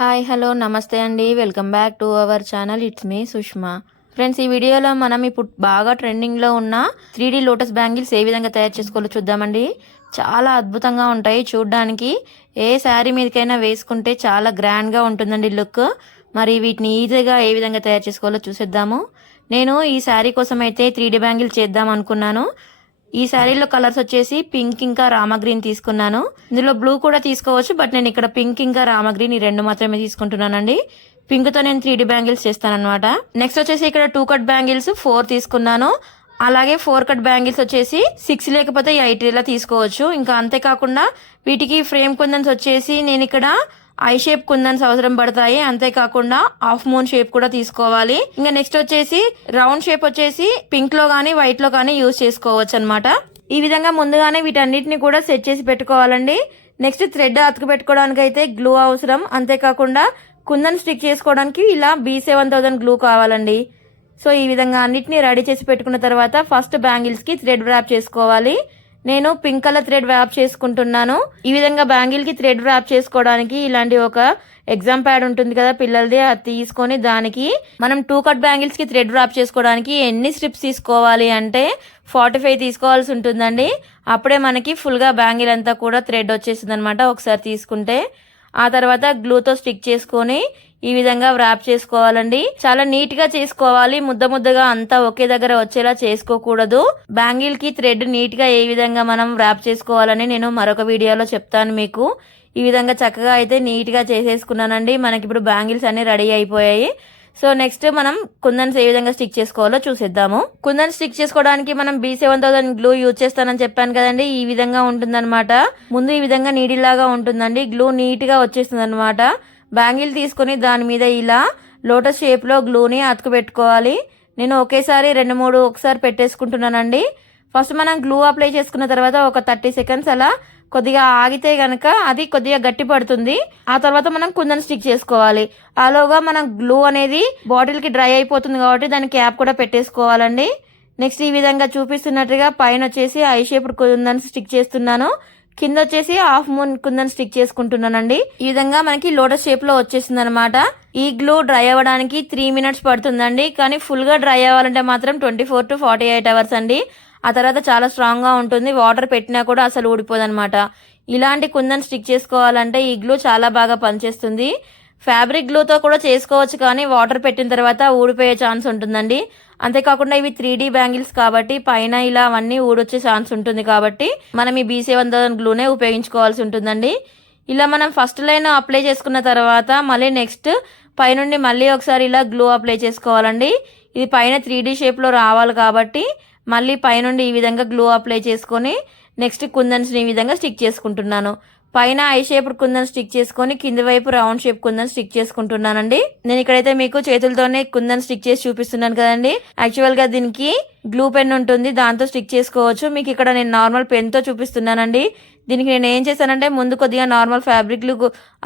Hi hello నమస్తే అండి. Welcome back to our channel. It's me Sushma. Friends ఈ వీడియోలో మనం ఇప్పుడు బాగా ట్రెండింగ్లో ఉన్న త్రీ లోటస్ బ్యాంగిల్స్ ఏ విధంగా తయారు చేసుకోవాలో చూద్దామండి. చాలా అద్భుతంగా ఉంటాయి చూడడానికి. ఏ శారీ మీదకైనా వేసుకుంటే చాలా గ్రాండ్గా ఉంటుందండి లుక్. మరి వీటిని ఈజీగా ఏ విధంగా తయారు చేసుకోవాలో చూసేద్దాము. నేను ఈ శారీ కోసం అయితే త్రీ బ్యాంగిల్ చేద్దాం అనుకున్నాను. ఈ శారీలో కలర్స్ వచ్చేసి పింక్ ఇంకా రామ గ్రీన్ తీసుకున్నాను. ఇందులో బ్లూ కూడా తీసుకోవచ్చు బట్ నేను ఇక్కడ పింక్ ఇంకా రామ గ్రీన్ ఈ రెండు మాత్రమే తీసుకుంటున్నానండి. పింక్తో నేను త్రీ డీ బ్యాంగిల్స్ చేస్తానన్నమాట. నెక్స్ట్ వచ్చేసి ఇక్కడ టూ కట్ బ్యాంగిల్స్ ఫోర్ తీసుకున్నాను. అలాగే ఫోర్ కట్ బ్యాంగిల్స్ వచ్చేసి సిక్స్ లేకపోతే ఎయిట్ ఇలా తీసుకోవచ్చు. ఇంకా అంతేకాకుండా వీటికి ఫ్రేమ్ కుందన్స్ వచ్చేసి నేను ఇక్కడ ఐ షేప్ కుందన్స్ అవసరం పడతాయి. అంతేకాకుండా హాఫ్ మూన్ షేప్ కూడా తీసుకోవాలి. ఇంకా నెక్స్ట్ వచ్చేసి రౌండ్ షేప్ వచ్చేసి పింక్లో కానీ వైట్లో కానీ యూజ్ చేసుకోవచ్చు అనమాట ఈ విధంగా ముందుగానే వీటన్నిటిని కూడా సెట్ చేసి పెట్టుకోవాలండి. నెక్స్ట్ థ్రెడ్ అతుకు పెట్టుకోవడానికి అయితే గ్లూ అవసరం. అంతేకాకుండా కుందన్ స్టిక్ చేసుకోవడానికి ఇలా బీ సెవెన్ థౌసండ్ గ్లూ కావాలండి. సో ఈ విధంగా అన్నిటిని రెడీ చేసి పెట్టుకున్న తర్వాత ఫస్ట్ బ్యాంగిల్స్కి థ్రెడ్ వ్రాప్ చేసుకోవాలి. నేను పింక్ కలర్ థ్రెడ్ వ్రాప్ చేసుకుంటున్నాను. ఈ విధంగా బ్యాంగిల్కి థ్రెడ్ వ్రాప్ చేసుకోవడానికి ఇలాంటి ఒక ఎగ్జామ్ ప్యాడ్ ఉంటుంది కదా పిల్లలది అది తీసుకొని దానికి మనం టూ కట్ బ్యాంగిల్స్కి థ్రెడ్ వ్రాప్ చేసుకోవడానికి ఎన్ని స్ట్రిప్స్ తీసుకోవాలి అంటే ఫార్టీ ఫైవ్ తీసుకోవాల్సి ఉంటుందండి. అప్పుడే మనకి ఫుల్గా బ్యాంగిల్ అంతా కూడా థ్రెడ్ వచ్చేసింది అనమాట ఒకసారి తీసుకుంటే. ఆ తర్వాత గ్లూతో స్టిక్ చేసుకొని ఈ విధంగా వ్రాప్ చేసుకోవాలండి. చాలా నీట్గా చేసుకోవాలి. ముద్ద ముద్దగా అంతా ఒకే దగ్గర వచ్చేలా చేసుకోకూడదు. బ్యాంగిల్కి థ్రెడ్ నీట్గా ఏ విధంగా మనం వ్రాప్ చేసుకోవాలని నేను మరొక వీడియోలో చెప్తాను మీకు. ఈ విధంగా చక్కగా అయితే నీట్గా చేసేసుకున్నానండి. మనకి ఇప్పుడు బ్యాంగిల్స్ అన్ని రెడీ అయిపోయాయి. సో నెక్స్ట్ మనం కుందన్స్ ఏ విధంగా స్టిక్ చేసుకోవాలో చూసేద్దాము. కుందన్ స్టిక్ చేసుకోవడానికి మనం B seven thousand glue use చేస్తానని చెప్పాను కదండి. ఈ విధంగా ఉంటుందన్నమాట. ముందు ఈ విధంగా నీడిలాగా ఉంటుందండి. గ్లూ నీట్గా వచ్చేస్తుంది అనమాట బ్యాంగిల్ తీసుకొని దాని మీద ఇలా లోటస్ షేప్లో గ్లూని అతుకు పెట్టుకోవాలి. నేను ఒకేసారి రెండు మూడు ఒకసారి పెట్టేసుకుంటున్నానండి. ఫస్ట్ మనం గ్లూ అప్లై చేసుకున్న తర్వాత ఒక థర్టీ సెకండ్స్ అలా కొద్దిగా ఆగితే గనక అది కొద్దిగా గట్టి పడుతుంది. ఆ తర్వాత మనం కుందన్ స్టిక్ చేసుకోవాలి. ఆలోగా మనం గ్లూ అనేది బాటిల్కి డ్రై అయిపోతుంది కాబట్టి దాని క్యాప్ కూడా పెట్టేసుకోవాలండి. నెక్స్ట్ ఈ విధంగా చూపిస్తున్నట్టుగా పైన వచ్చేసి ఐ షేప్ కుందన్ స్టిక్ చేస్తున్నాను. కింద వచ్చేసి హాఫ్ మూన్ కుందన్ స్టిక్ చేసుకుంటున్నానండి. ఈ విధంగా మనకి లోటస్ షేప్లో వచ్చేసింది అనమాట ఈ గ్లూ డ్రై అవ్వడానికి త్రీ మినిట్స్ పడుతుందండి. కానీ ఫుల్గా డ్రై అవ్వాలంటే మాత్రం twenty four to forty eight hours అండి. ఆ తర్వాత చాలా స్ట్రాంగ్గా ఉంటుంది. వాటర్ పెట్టినా కూడా అసలు ఊడిపోదన్నమాట ఇలాంటి కుందని స్టిక్ చేసుకోవాలంటే ఈ గ్లూ చాలా బాగా పనిచేస్తుంది. ఫ్యాబ్రిక్ గ్లూతో కూడా చేసుకోవచ్చు కానీ వాటర్ పెట్టిన తర్వాత ఊడిపోయే ఛాన్స్ ఉంటుందండి. అంతేకాకుండా ఇవి త్రీ డీ బ్యాంగిల్స్ కాబట్టి పైన ఇలా అవన్నీ ఊడొచ్చే ఛాన్స్ ఉంటుంది కాబట్టి మనం ఈ బీ సెవెన్ థౌసండ్ గ్లూనే ఉపయోగించుకోవాల్సి ఉంటుందండి. ఇలా మనం ఫస్ట్ లైన్ అప్లై చేసుకున్న తర్వాత మళ్ళీ నెక్స్ట్ పైనుండి మళ్ళీ ఒకసారి ఇలా గ్లూ అప్లై చేసుకోవాలండి. ఇది పైన త్రీ డీ షేప్లో రావాలి కాబట్టి మళ్ళీ పైనుండి ఈ విధంగా గ్లూ అప్లై చేసుకొని నెక్స్ట్ కుందన్స్ని ఈ విధంగా స్టిక్ చేసుకుంటున్నాను. పైన ఐ షేప్ కుందన్ స్టిక్ చేసుకొని కింది వైపు రౌండ్ షేప్ కుందన్ స్టిక్ చేసుకుంటున్నానండి. నేను ఇక్కడైతే మీకు చేతులతోనే కుందన్ స్టిక్ చేసి చూపిస్తున్నాను కదండి. యాక్చువల్గా దీనికి గ్లూ పెన్ ఉంటుంది దాంతో స్టిక్ చేసుకోవచ్చు. మీకు ఇక్కడ నేను నార్మల్ పెన్తో చూపిస్తున్నానండి. దీనికి నేను ఏం చేశానంటే ముందు కొద్దిగా నార్మల్ ఫ్యాబ్రిక్లు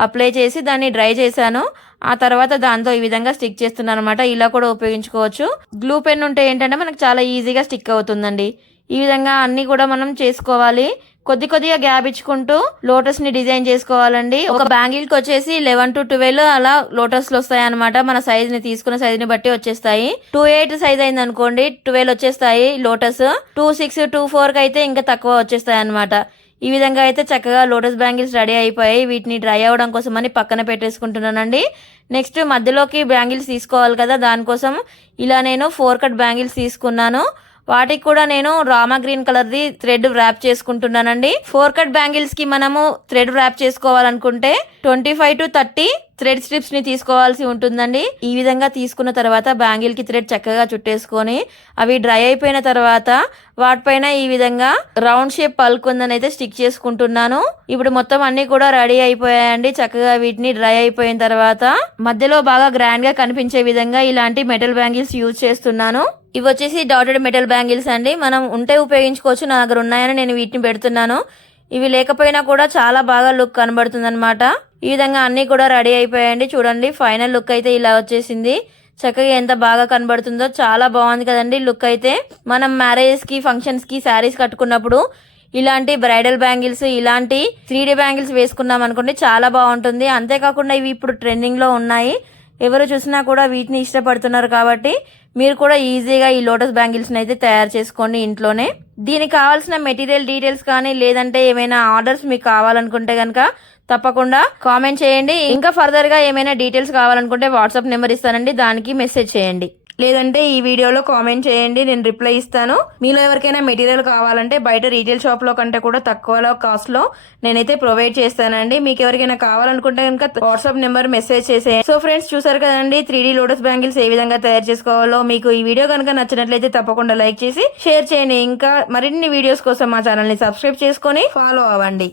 అప్లై చేసి దాన్ని డ్రై చేశాను. ఆ తర్వాత దాంతో ఈ విధంగా స్టిక్ చేస్తున్నాను అనమాట ఇలా కూడా ఉపయోగించుకోవచ్చు. గ్లూ పెన్ ఉంటే ఏంటంటే మనకు చాలా ఈజీగా స్టిక్ అవుతుందండి. ఈ విధంగా అన్ని కూడా మనం చేసుకోవాలి. కొద్ది కొద్దిగా గ్యాప్ ఇచ్చుకుంటూ లోటస్ని డిజైన్ చేసుకోవాలండి. ఒక బ్యాంగిల్కి వచ్చేసి లెవెన్ టు ట్వెల్వ్ అలా లోటస్లు వస్తాయి అనమాట మన సైజ్ని తీసుకున్న సైజ్ని బట్టి వచ్చేస్తాయి. టూ ఎయిట్ సైజ్ అయింది అనుకోండి ట్వెల్వ్ వచ్చేస్తాయి లోటస్. టూ సిక్స్ టూ ఫోర్కి అయితే ఇంకా తక్కువ వచ్చేస్తాయి అనమాట ఈ విధంగా అయితే చక్కగా లోటస్ బ్యాంగిల్స్ రెడీ అయిపోయాయి. వీటిని డ్రై అవ్వడం కోసం అని పక్కన పెట్టేసుకుంటున్నానండి. నెక్స్ట్ మధ్యలోకి బ్యాంగిల్స్ తీసుకోవాలి కదా. దానికోసం ఇలా నేను ఫోర్ కట్ బ్యాంగిల్స్ తీసుకున్నాను. వాటికి కూడా నేను రామా గ్రీన్ కలర్ ది థ్రెడ్ వ్రాప్ చేసుకుంటున్నానండి. ఫోర్ కట్ బ్యాంగిల్స్కి మనము థ్రెడ్ వ్రాప్ చేసుకోవాలనుకుంటే twenty five to thirty thread స్ట్రిప్స్ని తీసుకోవాల్సి ఉంటుందండి. ఈ విధంగా తీసుకున్న తర్వాత బ్యాంగిల్కి థ్రెడ్ చక్కగా చుట్టేసుకొని అవి డ్రై అయిపోయిన తర్వాత వాటిపైన ఈ విధంగా రౌండ్ షేప్ పలుకుందని అయితే స్టిక్ చేసుకుంటున్నాను. ఇప్పుడు మొత్తం అన్ని కూడా రెడీ అయిపోయాయండి. చక్కగా వీటిని డ్రై అయిపోయిన తర్వాత మధ్యలో బాగా గ్రాండ్గా కనిపించే విధంగా ఇలాంటి మెటల్ బ్యాంగిల్స్ యూజ్ చేస్తున్నాను. ఇవి వచ్చేసి డాటెడ్ మెటల్ బ్యాంగిల్స్ అండి. మనం ఉంటే ఉపయోగించుకోవచ్చు నా దగ్గర ఉన్నాయని నేను వీటిని పెడుతున్నాను. ఇవి లేకపోయినా కూడా చాలా బాగా లుక్ కనబడుతుంది అనమాట ఈ విధంగా అన్ని కూడా రెడీ అయిపోయాయండి. చూడండి ఫైనల్ లుక్ అయితే ఇలా వచ్చేసింది. చక్కగా ఎంత బాగా కనబడుతుందో చాలా బాగుంది కదండి లుక్ అయితే. మనం మ్యారేజెస్కి ఫంక్షన్స్కి శారీస్ కట్టుకున్నప్పుడు ఇలాంటి బ్రైడల్ బ్యాంగిల్స్ ఇలాంటి త్రీ బ్యాంగిల్స్ వేసుకున్నాం అనుకోండి చాలా బాగుంటుంది. అంతేకాకుండా ఇవి ఇప్పుడు ట్రెండింగ్లో ఉన్నాయి. ఎవరు చూసినా కూడా వీటిని ఇష్టపడుతున్నారు కాబట్టి మీరు కూడా ఈజీగా ఈ లోటస్ బ్యాంగిల్స్ని అయితే తయారు చేసుకోండి ఇంట్లోనే. దీనికి కావాల్సిన మెటీరియల్ డీటెయిల్స్ కానీ లేదంటే ఏమైనా ఆర్డర్స్ మీకు కావాలనుకుంటే కనుక తప్పకుండా కామెంట్ చేయండి. ఇంకా ఫర్దర్గా ఏమైనా డీటెయిల్స్ కావాలనుకుంటే వాట్సాప్ నెంబర్ ఇస్తానండి. దానికి మెసేజ్ చేయండి. లేదంటే ఈ వీడియోలో కామెంట్ చేయండి నేను రిప్లై ఇస్తాను. మీలో ఎవరికైనా మెటీరియల్ కావాలంటే బయట రీటైల్ షాప్లో కంటే కూడా తక్కువలో కాస్ట్లో నేనైతే ప్రొవైడ్ చేస్తానండి. మీకు ఎవరికైనా కావాలనుకుంటే కనుక వాట్సాప్ నెంబర్ మెసేజ్ చేసేయండి. సో ఫ్రెండ్స్ చూసారు కదండి త్రీ లోటస్ బ్యాంగిల్స్ ఏ విధంగా తయారు చేసుకోవాలో. మీకు ఈ వీడియో కనుక నచ్చినట్లయితే తప్పకుండా లైక్ చేసి షేర్ చేయండి. ఇంకా మరిన్ని వీడియోస్ కోసం మా ఛానల్ని సబ్స్క్రైబ్ చేసుకొని ఫాలో అవ్వండి.